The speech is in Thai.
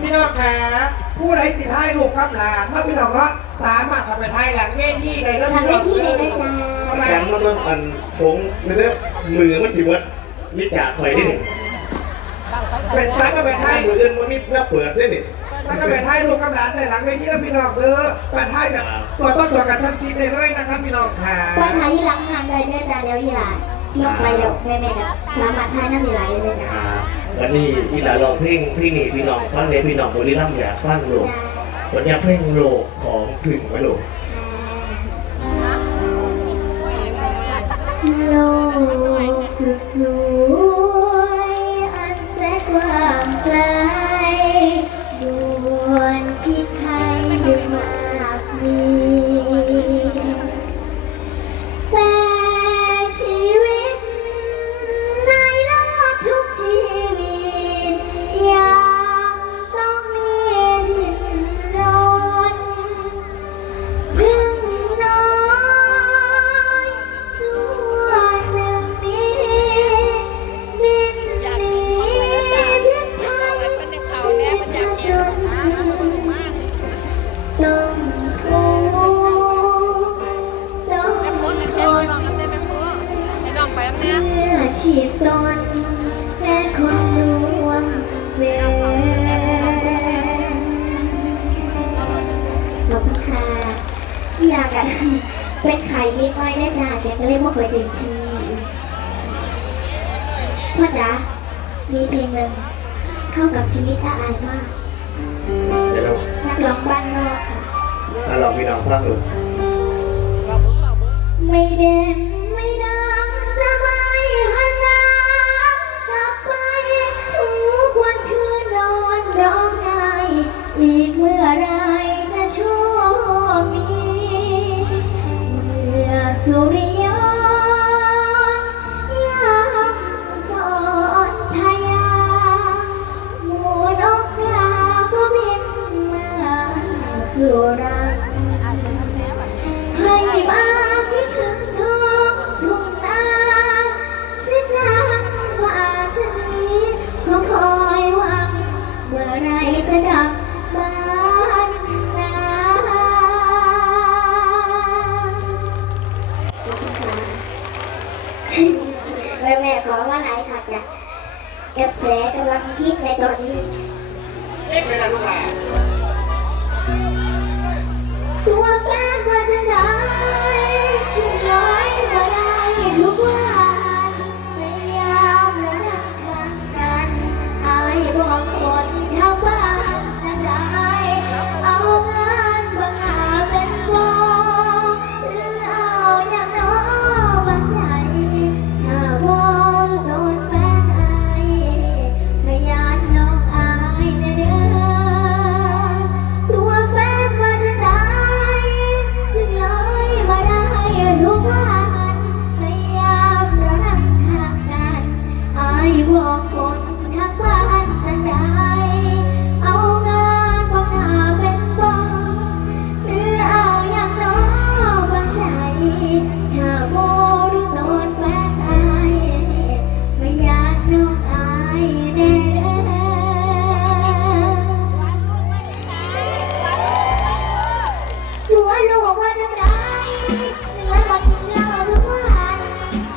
พี่น้องคะผู้ใดสิท้ายลูกกำหลานเมื่อพี่น้องเนาะสามารถทำไปท้ายหลังเวทีในเรื่องหลังเวทีเลยนะจ๊ะ ทำไม แถมมันมันอันผงมันเรียกมือมันสิวัดมิจ่าข่อยได้หนิเป็นสักก็ไปท้ายมืออื่นมันมีหน้าเปิดได้หนิสักก็ไปท้ายลูกกำหลานในหลังเวทีแล้วพี่น้องเด้อไปท้ายแบบตัวต้นตัวกระชั้นชิดเลยเลยนะครับพี่น้องค่ะปล่อยถ่ายยี่หลังหันเลยเด้อจ้าเดี๋ยวยี่หลาน ยกไปเดี๋ยวแม่แม่กับสามารถถ่ายน้ำยี่หลานเลยคจ้ารับวันนี้อีหลาลองเพลงเพลงนี้พี่น้องฟังเลยพี่น้องบุรีรัมย์อยากฟังโลกวันนี้เพลงโลกของถึงไหมโลกโลกสุดสวยอันแสนกว้างไกล อยากกัน เป็นไข่นิดน้อยนะจ๊ะเจ๊ก็เลยไม่เคยเต็มที่พ่อจ๋ามีเพลงหนึ่งเข้ากับชีวิตอาอายมาก เดี๋ยวเรานักร้องบ้านนอกค่ะ มาลองพี่น้องฟังดู ไม่เด่น ให้มาคิดถึงท้องทุ่งนาเสียจังว่าจะหนีขอคอยหวัง เมื่อไรจะกลับบ้านนาแม่แม่ขอว่าไหนค่ะจ้ะกระแสกำลังฮิตในตอนนี้เอ๊ะเป็นอะไรลูกหลาน